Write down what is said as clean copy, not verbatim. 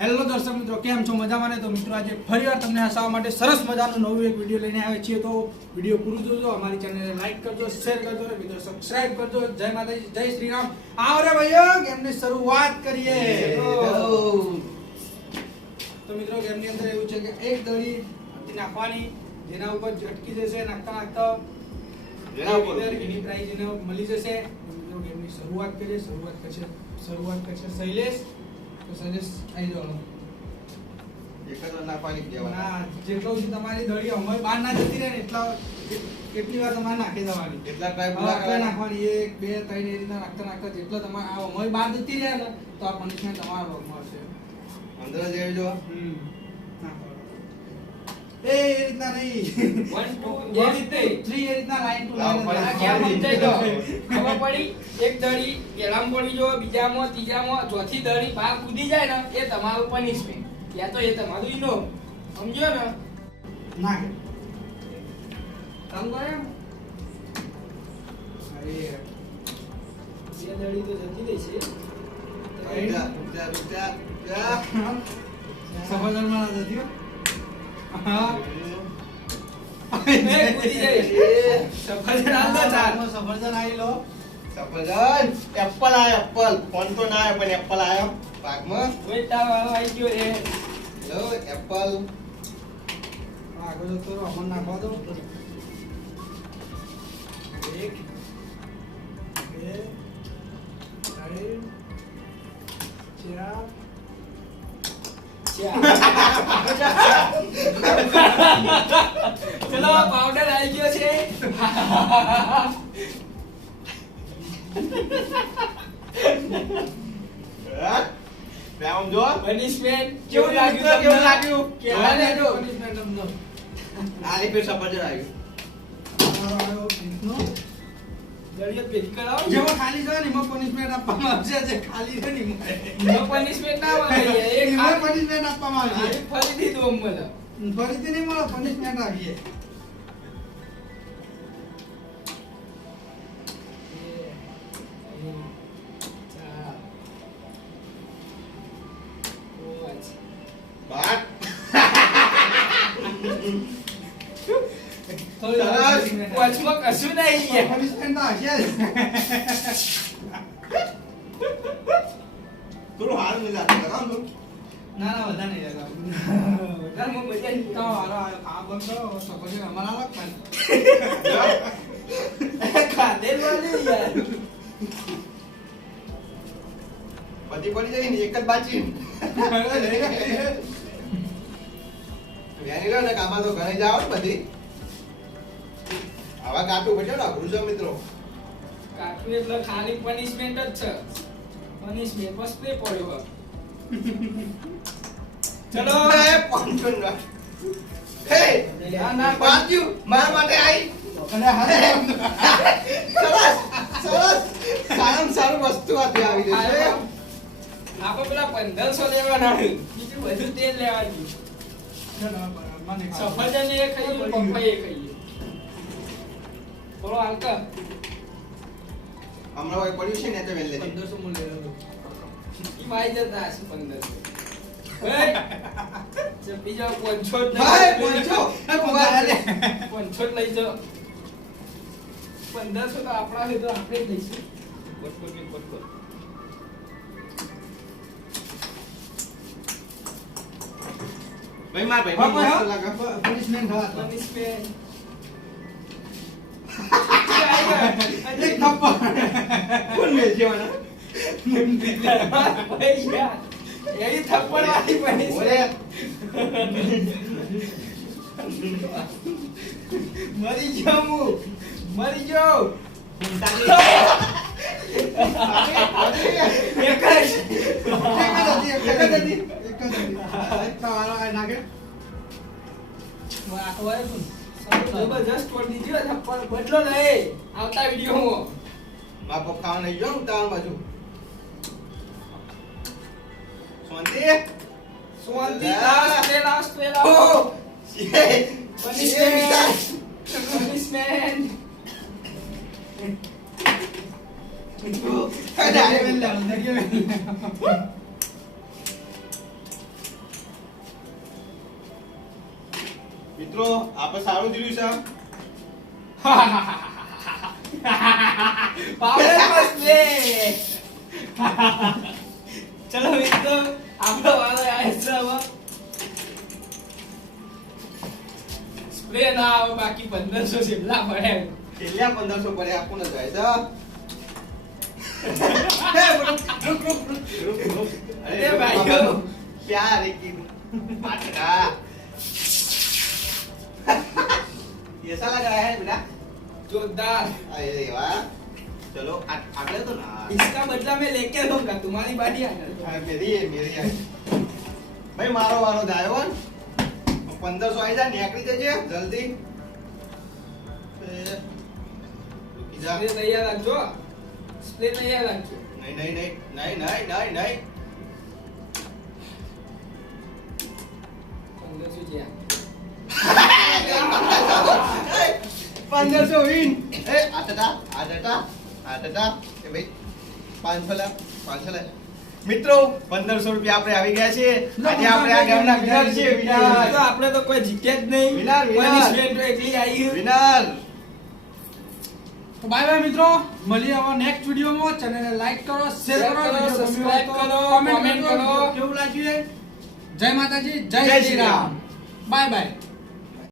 Hello દર્શક મિત્રો, કેમ છો? મજામાં ને? તો મિત્રો આજે ફરીવાર તમને હસાવવા માટે સરસ મજાનું નવું એક વિડીયો લઈને આવ્યા છીએ. તો વિડીયો પૂરું જોજો, અમારી ચેનલને લાઈક કરજો, શેર કરજો, વિડીયો સબસ્ક્રાઇબ કરજો. જય માતાજી, જય શ્રી રામ. આવરે ભાઈઓ, ગેમની શરૂઆત કરીએ. તો મિત્રો ગેમની અંદર એવું છે કે એક દડી નાખવાની, જેના ઉપર ઝટકી જશે નાખતા નાખતા એની પ્રાઇઝ એને મળી જશે. મિત્રો ગેમની શરૂઆત કરીએ. શરૂઆત કરશે શૈલેષ. તો શૈલેષ આવી જાઓ. એક જ નાખવાની કહેવાય. જેટલો સુધી તમારી દડી અમારી બહાર ના જતી રહે ને એટલી વાર તમારે નાખી દેવાની. કેટલા ટ્રાય પૂરા કરવાના નાખવાની 1 2 3 એ રીતના નાખતા જેટલો તમારે આ અમારી બહાર જતી રહે ને તો આ પનિશમેન્ટ તમારા ભાગમાં હશે. અંદર જ આવી જો. એ રીતના નહીં 1 2 3 એ રીતના લાઈન ટુ આ કેમ લાઈન. સમજાઈ ગયો? ખબર પડી? એક દડી પેલામાં પડી જો, બીજામાં, ત્રીજામાં, ચોથી દડી બહાર કૂદી જાય ને એ તમારું પનિશમેન્ટ, યા તો એ તમારું ઇનો. સમજ્યો ને? નાખ. કામ કરે એમ? અરે બે દડી તો જતી રહેશે. સફરજનમાં ના જતી હો. હા એ કૂદી જાય. સફરજન આલતો ચાલ. સફરજન આવી લો. સફરજન એપલ આયો એપલ. ફોન તો ના આવ્યો પણ એપલ આયો પાકમાં. વેટા વાળો આવી ગયો રે. લો એપલ. આગળ જતો રહો, અમન નાખવા દો. 1 2 3 4 ચલો પાવડર આવી ગયો છે. આમ જો. પનિશમેન્ટ કેવું લાગ્યું? કેવું લાગ્યું? કેવા લેજો. પનિશમેન્ટ સમજો. આ રીતે સફરજન આવ્યું. તમારો આવ્યો રીતનો. દળિયો ભેગી કરાવો. જેમાં ખાલી છે ને એમાં પનિશમેન્ટ આપવામાં આવશે. જે ખાલી છે ને એનો પનિશમેન્ટ ના મળે. એ એમાં પનિશમેન્ટ આપવામાં આવશે. ફરીથી દો મને. ફરીથી નહીં મળે, પનિશમેન્ટ આપીએ. બાટ. થોડી સરસ. punishment આપીએ. વચમાં કશું નહીં યાર. પનિશમેન્ટ તો હશે જ. થોડું હાલ મિલાતું કરાવ તું. ના ના બધા નહીં રહેતા. વધારમાં મજા નહીં તો હાલો આ બંધ કરો, સફરજન અમારા અલગ ખાય. ખાધે બોલે યાર. બધી પડી જાય ને એક જ બાચી. વ્યાની લો ને કામાં તો ઘરે જાવ ને બધી. આવા કાટું પડે ને અઘરું છે મિત્રો. કાકુ એટલે ખાલી પનિશમેન્ટ જ છે. પનિશમેન્ટ બસ તે પડ્યો. ચલો એ પંચન ના. હે ના ના બાજુ મારા માટે આવી. અને હાથે સરસ સરસ. સારામાં સારું વસ્તુ આપી આવી રહી છે. આપણે પેલા 1500 લેવાના છે. બીજું બધું તેલ લેવાનું. સફરજન એ ખાઈએ, પપૈયા એ ખાઈએ. થોડો હલકા. હમણાં કોઈ પડ્યું છે ને તો વેલ લેજે. 1500 મૂલ્ય લેલો. ઈ માઈ જતા હશે 1500. હે બીજા 500 ભાઈ પંચો. એ કુમાર લે. 500 લઈ જાઓ. 1500 તો આપણા છે તો આપણે જ લઈશું. પટપટ. ભાઈ માર ભાઈ મસ્ત લાગે. પનિશમેન્ટ થવા દો. પનિશમેન્ટ. એક થપ્પડ. કોણ મેલ જેવાના? એવી થપ્પડ વાળી પનિશમેન્ટ. મરી ગયો હું. મરી ગયો. એક જ. જબરજસ્ત પડી દીધો થપ્પડ. બદલો નહીં આવતા વિડીયોમાં. માર પપ્પા નહીં જો ઉતાવળ બાજુ. શાંતિ. શાંતિ. Last play. ઓ પનિશમેન્ટ. પનિશમેન્ટ. મિત્રો આપણે સારું જીવ્યું છે. Powder spray. ચલો મિત્રો આપણો વારો આવે છે હવે. સ્પ્રે ના આવે બાકી 1500 જેટલા પડે. છેલ્લા 1500 પડે આપણને જાય છે. रुक. अरे भाइयों. प्यार है कि पाटका. कैसा लग रहा है बेटा? जोरदार. अरे वाह. चलो आगे तो ना. इसका बदला मैं लेके रहूंगा तुम्हारी बारी आना. मेरी है. भाई मारो वारो जायो. 1500 आई जा निकली जजे जल्दी. स्प्रे तैयार रखो. स्प्रे तैयार रखो. नहीं. 1500 જ્યાં. 1500 વિન. એ આટટા એ ભાઈ 500 લે. મિત્રો 1500 રૂપિયા આપણે આવી ગયા છે. આજે આપણે આ ગેમના વિનર છે. વિનર તો આપણે તો કોઈ જીત્યા જ નહીં. વિનર. પનિશમેન્ટ તો એકલી આવી. વિનર. તો બાય બાય મિત્રો, મળીએ હવે નેક્સ્ટ વિડિયોમાં. ચેનલને લાઈક કરો, શેર કરો, સબસ્ક્રાઇબ કરો, કમેન્ટ કરો. કેવું લાગ્યું? જય માતાજી, જય જય શ્રી શ્રી રામ. રામ. Bye by.